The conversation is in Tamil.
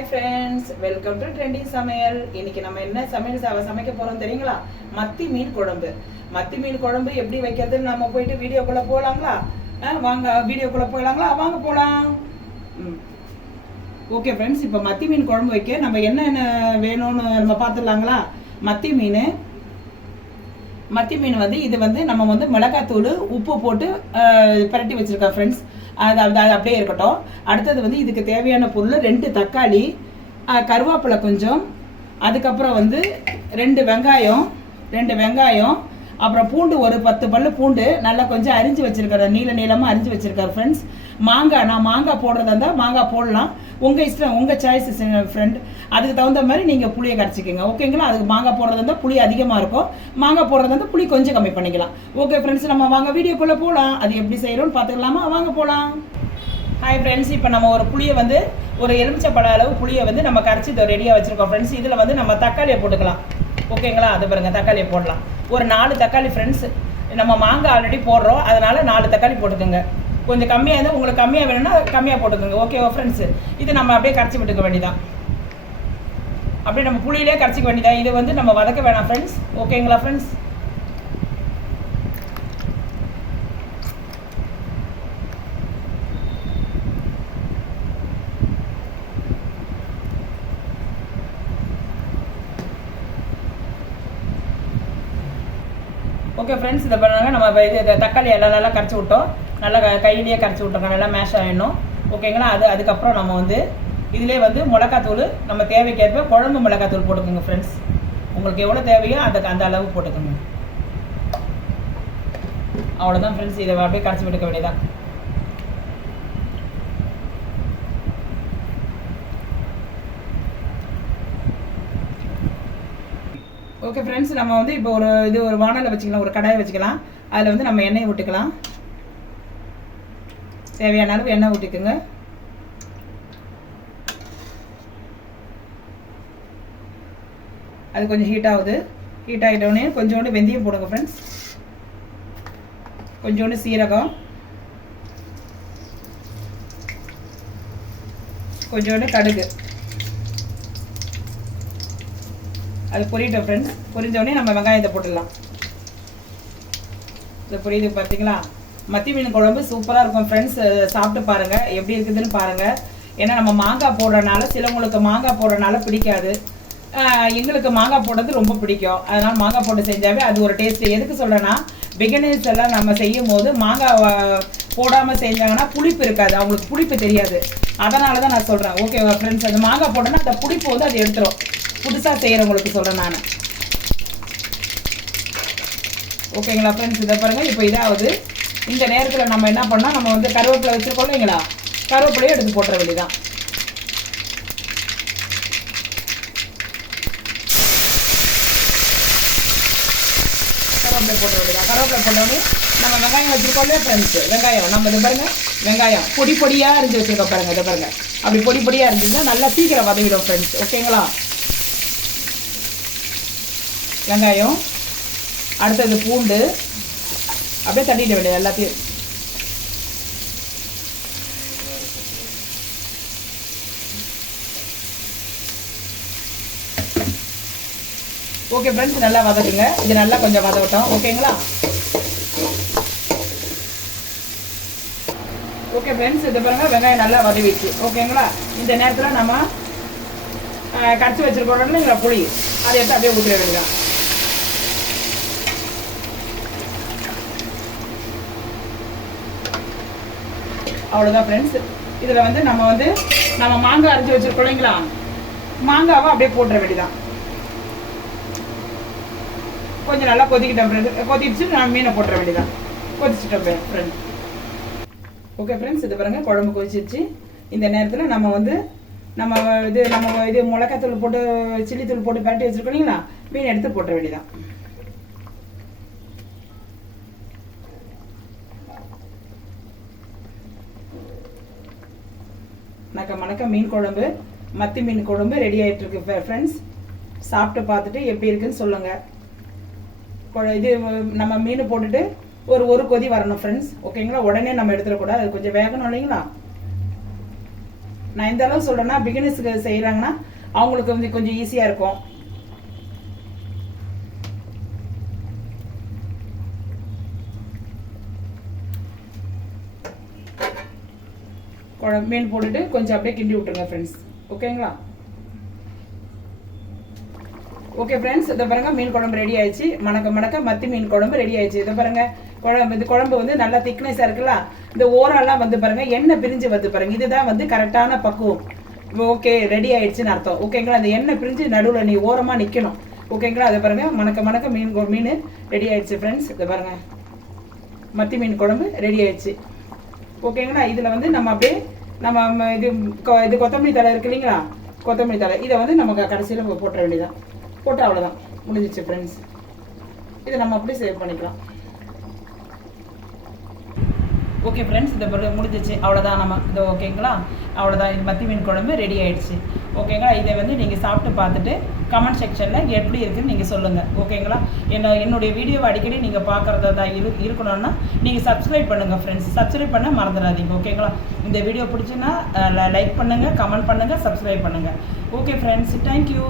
Hi friends, welcome to trending சமையல். இன்னைக்கு நம்ம என்ன சமைக்க போறோம் தெரியுங்களா? மத்தி மீன் குழம்பு. மத்தி மீன் குழம்பு எப்படி வைக்கிறதுன்னு நம்ம போயிட்டு வீடியோக்குள்ள போகலாங்களா? வாங்க வீடியோக்குள்ள போகலாங்களா? வாங்க போகலாம். ஓகே ஃப்ரெண்ட்ஸ், இப்போ மத்தி மீன் குழம்பு வைக்க நம்ம என்ன வேணும்னு நம்ம பார்த்துடலாங்களா? மத்தி மீன் வந்து இது வந்து நம்ம வந்து மிளகாத்தூள் உப்பு போட்டு பரட்டி வச்சிருக்கோம் ஃப்ரெண்ட்ஸ். அது அப்படியே இருக்கட்டும். அடுத்தது வந்து இதுக்கு தேவையான பொருள் 2 தக்காளி, கருவேப்பிலை கொஞ்சம், அதுக்கப்புறம் வந்து 2 வெங்காயம், அப்புறம் பூண்டு ஒரு 10 பல்லு பூண்டு நல்லா கொஞ்சம் அரிஞ்சு வச்சிருக்கிறேன், நீளமாக அரிஞ்சு வச்சிருக்கேன் ஃப்ரெண்ட்ஸ். நான் மாங்காய் போடுறதா இருந்தால் மாங்காய் போடலாம், உங்கள் இஷ்டம், உங்கள் சாய்ஸ் ஃப்ரெண்ட். அதுக்கு தகுந்த மாதிரி நீங்கள் புளியை கரைச்சிக்கோங்க, ஓகேங்களா? அதுக்கு மாங்காய் போடுறதா இருந்தால் புளி அதிகமாக இருக்கும், மாங்காய் போடுறதா இருந்தால் புளி கொஞ்சம் கம்மி பண்ணிக்கலாம். ஓகே ஃப்ரெண்ட்ஸ், நம்ம வாங்க வீடியோக்குள்ளே போகலாம். அது எப்படி செய்கிறோன்னு பார்த்துக்கலாமா? வாங்க போகலாம். ஹாய் ஃப்ரெண்ட்ஸ், இப்போ நம்ம ஒரு புளியை வந்து ஒரு எலுமிச்சப்பழ அளவு புளியை வந்து நம்ம கரைச்சி ரெடியாக வச்சுருக்கோம் ஃப்ரெண்ட்ஸ். இதில் வந்து நம்ம தக்காளியை போட்டுக்கலாம், ஓகேங்களா? அது பாருங்கள், தக்காளியை போடலாம். ஒரு 4 தக்காளி ஃப்ரெண்ட்ஸ். நம்ம மாங்காய் ஆல்ரெடி போடுறோம், அதனால் 4 தக்காளி போட்டுக்கோங்க. கொஞ்சம் கம்மியாக இருந்தால், உங்களுக்கு கம்மியாக வேணும்னா கம்மியாக போட்டுக்கோங்க, ஓகேவா ஃப்ரெண்ட்ஸ்? இது நம்ம அப்படியே கரைச்சி விட்டுக்க வேண்டியதான், அப்படியே நம்ம புளியிலே கரைச்சிக்க வேண்டியதான். இது வந்து நம்ம வதக்க வேணாம் ஃப்ரெண்ட்ஸ், ஓகேங்களா ஃப்ரெண்ட்ஸ்? ஓகே ஃப்ரெண்ட்ஸ், இதை பண்ணாங்க. நம்ம இது தக்காளி எல்லாம் நல்லா கரைச்சி விட்டோம், நல்லா கையிலேயே கரைச்சி விட்டோங்க, நல்லா மேஷ் ஆகிடணும், ஓகேங்களா? அதுக்கப்புறம் நம்ம வந்து இதிலே வந்து மிளகாத்தூள் நம்ம தேவைக்கேற்ப குழம்பு மிளகாத்தூள் போட்டுக்கோங்க ஃப்ரெண்ட்ஸ். உங்களுக்கு எவ்வளோ தேவையோ அந்த அளவு போட்டுக்கோங்க. அவ்வளோதான் ஃப்ரெண்ட்ஸ், இதை அப்படியே கரைச்சி விட்டுக்க வேண்டியதான். ஓகே ஃப்ரெண்ட்ஸ், நம்ம வந்து இப்போ ஒரு வானலை வச்சுக்கலாம், ஒரு கடாயை வச்சுக்கலாம். அதில் வந்து நம்ம எண்ணெயை விட்டுக்கலாம், தேவையான அளவு எண்ணெய் ஊற்றிக்குங்க. அது கொஞ்சம் ஹீட் ஆகிட்டோடனே கொஞ்சோண்டு வெந்தயம் போடுங்க ஃப்ரெண்ட்ஸ், கொஞ்சோண்டு சீரகம், கொஞ்சோண்டு கடுகு. அது பொரியட்டும் ஃப்ரெண்ட்ஸ். பொரிஞ்சோடனே நம்ம வெங்காயத்தை போட்டுடலாம். இது புரியுது பார்த்தீங்களா? மத்தி மீன் குழம்பு சூப்பராக இருக்கும் ஃப்ரெண்ட்ஸ், சாப்பிட்டு பாருங்கள், எப்படி இருக்குதுன்னு பாருங்கள். ஏன்னா நம்ம மாங்காய் போடுறதுனால, சிலவங்களுக்கு மாங்காய் போடுறதுனால பிடிக்காது, எங்களுக்கு மாங்காய் போடுறது ரொம்ப பிடிக்கும். அதனால் மாங்காய் போட்டு செஞ்சாவே அது ஒரு டேஸ்ட்டு. எதுக்கு சொல்கிறேன்னா, பிகினர்ஸ் எல்லாம் நம்ம செய்யும் போது மாங்காய் போடாமல் செஞ்சாங்கன்னா புளிப்பு இருக்காது, அவங்களுக்கு புளிப்பு தெரியாது. அதனால தான் நான் சொல்கிறேன், ஓகேவா ஃப்ரெண்ட்ஸ்? அந்த மாங்காய் போட்டோன்னா அந்த புளிப்பு வந்து அது எடுத்துரும். புதுசாக செய்கிறவங்களுக்கு சொல்கிறேன் நான், ஓகேங்களா ஃப்ரெண்ட்ஸ்? இதை பாருங்கள், இப்போ இதாவது இந்த நேரத்தில் நம்ம என்ன பண்ணால், நம்ம வந்து கருவேப்பிலை வச்சுருக்கோம் இல்லைங்களா, கருவேப்பிலையும் எடுத்து போட்டுற வேண்டியதான். கருவேப்பிலை போட்டுற வேண்டியதான். கருவேப்பிலை போட்டோடனே நம்ம வெங்காயம் வச்சுருக்கோம் இல்லையா ஃப்ரெண்ட்ஸ், வெங்காயம் நம்ம இது பாருங்கள், வெங்காயம் பொடியாக அரிஞ்சு வச்சுருக்கோம் பாருங்கள். இதை பாருங்கள், அப்படி பொடியாக அரிஞ்சுன்னா நல்லா சீக்கிரம் வதங்கிடும் ஃப்ரெண்ட்ஸ், ஓகேங்களா? வெங்காயம், அடுத்தது பூண்டு, அப்படியே தட்டிட வேண்டியது எல்லாத்தையும். ஓகே ஃப்ரெண்ட்ஸ், நல்லா வதக்குங்க. இது நல்லா கொஞ்சம் வதக்கட்டும், ஓகேங்களா? ஓகே ஃப்ரெண்ட்ஸ், இது பாருங்க, வெங்காயம் நல்லா வதவிச்சு, ஓகேங்களா? இந்த நேரத்தில் நம்ம கரைச்சி வச்சிருக்கோம்ல புளி, அதை எடுத்து அப்படியே ஊற்றிட வேண்டியதான். அவ்வளோதான் ஃப்ரெண்ட்ஸ். இதில் வந்து நம்ம மாங்காய் அரைச்சி வச்சுருக்கோம் இல்லைங்களா, மாங்காவை அப்படியே போட்டுற வேண்டியதான். கொஞ்சம் நல்லா கொதிக்கிட்டோம் ஃப்ரெண்ட்ஸ், கொதிச்சு நான் மீனை போட்டுற வேண்டியதான். கொதிச்சுட்டோம் ஃப்ரெண்ட். ஓகே ஃப்ரெண்ட்ஸ், இது பாருங்கள், குழம்பு கொதிச்சிருச்சு. இந்த நேரத்தில் நம்ம இது மிளகாத்தூள் போட்டு சில்லி தூள் போட்டு பரட்டி வச்சுருக்கோம் இல்லைங்களா, மீன் எடுத்து போட்டுற வேண்டியதான். மணக்க மீன் குழம்பு, மத்தி மீன் குழம்பு ரெடி ஆகிட்டு இருக்கு ஃப்ரெண்ட்ஸ். சாப்பிட்டு பார்த்துட்டு எப்படி இருக்குன்னு சொல்லுங்க. இது நம்ம மீன் போட்டுட்டு ஒரு கொதி வரணும் ஃப்ரெண்ட்ஸ், ஓகேங்களா? உடனே நம்ம எடுத்துடக்கூடாது, அது கொஞ்சம் வேகணும் இல்லைங்களா? நான் இந்த அளவு சொல்கிறேன்னா பிகினர்ஸுக்கு செய்கிறாங்கன்னா அவங்களுக்கு வந்து கொஞ்சம் ஈஸியாக இருக்கும். மீன் போட்டுட்டு கொஞ்சம் அப்படியே கிண்டி விட்டுருங்க ஃப்ரெண்ட்ஸ். ஓகேங்களா? ஓகே ஃப்ரெண்ட்ஸ், இதை பாருங்க மீன் குழம்பு ரெடி ஆயிடுச்சு. மணக்க மத்தி மீன் குழம்பு ரெடி ஆயிடுச்சு. இதை பாருங்க இந்த குழம்பு வந்து நல்லா திக்னஸாக இருக்குல்ல. இந்த ஓரெல்லாம் வந்து பாருங்க எண்ணெய் பிரிஞ்சு வந்து பாருங்க. இதுதான் வந்து கரெக்டான பக்குவம். ஓகே, ரெடி ஆயிடுச்சுன்னு அர்த்தம். ஓகேங்களா? அந்த எண்ணெய் பிரிஞ்சு நடுவில் நீ ஓரமாக நிற்கணும். ஓகேங்களா? அதை பாருங்க மணக்க மீன் ரெடி ஆயிடுச்சு ஃப்ரெண்ட்ஸ். இதை பாருங்க மத்தி மீன் குழம்பு ரெடி ஆயிடுச்சு. ஓகேங்களா? இதில் வந்து நம்ம அப்படியே நம்ம இது கொத்தமல்லி தழை இருக்கு இல்லைங்களா? கொத்தமல்லி தழை இதை வந்து நம்ம கடைசியில் போட்டுற வேண்டியதான். போட்டு அவ்வளோதான், முடிஞ்சிச்சு ஃப்ரெண்ட்ஸ். இதை நம்ம அப்படியே சேவ் பண்ணிக்கலாம். ஓகே ஃப்ரெண்ட்ஸ், இதை முடிஞ்சிச்சு, அவ்வளோதான். நம்ம இது ஓகேங்களா? அவ்வளோதான், இது மத்தி மீன் குழம்பு ரெடி ஆயிடுச்சு. ஓகேங்களா? இதை வந்து நீங்கள் சாப்பிட்டு பார்த்துட்டு கமெண்ட் செக்ஷனில் எப்படி இருக்குன்னு நீங்கள் சொல்லுங்கள். ஓகேங்களா? என்னுடைய வீடியோவை அடிக்கடி நீங்கள் பார்க்குறதா தான் இருக்கணும்னா நீங்கள் சப்ஸ்கிரைப் பண்ணுங்கள் ஃப்ரெண்ட்ஸ். சப்ஸ்கிரைப் பண்ண மறந்துடாதீங்க. ஓகேங்களா? இந்த வீடியோ பிடிச்சுன்னா லைக் பண்ணுங்கள், கமெண்ட் பண்ணுங்கள், சப்ஸ்கிரைப் பண்ணுங்கள். Okay friends, thank you.